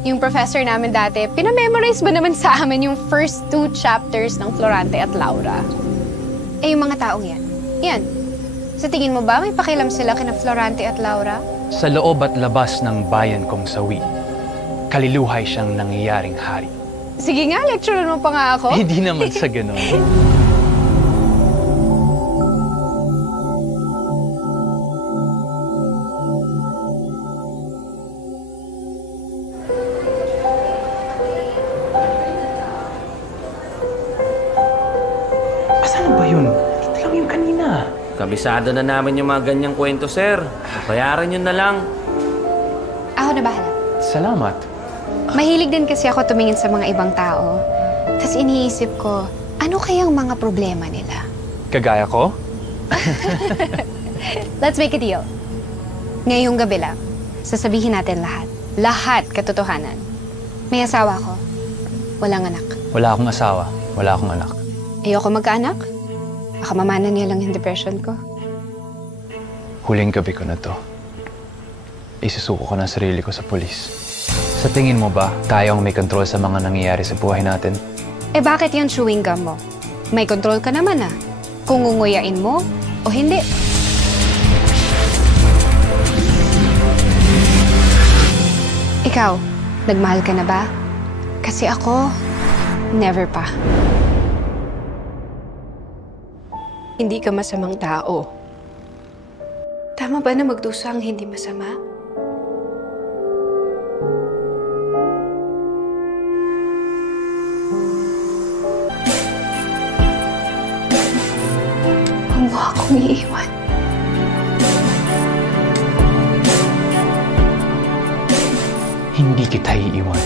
Yung professor namin dati, pinamemorize ba naman sa amin yung first 2 chapters ng Florante at Laura? Eh, yung mga taong yan. Sa tingin mo ba may pakialam sila kina Florante at Laura? Sa loob at labas ng bayan kong sawi, kaliluhay siyang nangyayaring hari. Sige nga, lecturean mo pa nga ako. Hindi naman sa ganon. Asan ba yun? Dito lang yung kanina. Kabisado na namin yung mga ganyang kwento, sir. Bayaran nyo na lang. Ako na bahala. Salamat. Mahilig din kasi ako tumingin sa mga ibang tao. Tapos iniisip ko, ano kayang mga problema nila? Kagaya ko? Let's make a deal. Ngayong gabi lang, sasabihin natin lahat. Lahat katotohanan. May asawa ko. Walang anak. Wala akong asawa. Wala akong anak. Ayoko magkaanak. Baka mamana niya lang yung depression ko. Huling gabi ko na to. Isusuko ko ng sarili ko sa pulis. Sa tingin mo ba, tayo ang may control sa mga nangyayari sa buhay natin? Eh bakit yung chewing gum mo? May control ka naman ah. Kung ngunguyain mo o hindi. Ikaw, nagmahal ka na ba? Kasi ako, never pa. Hindi ka masamang tao. Tama ba na magdusa ang hindi masama? Huwag mo akong iiwan. Hindi kita iiwan.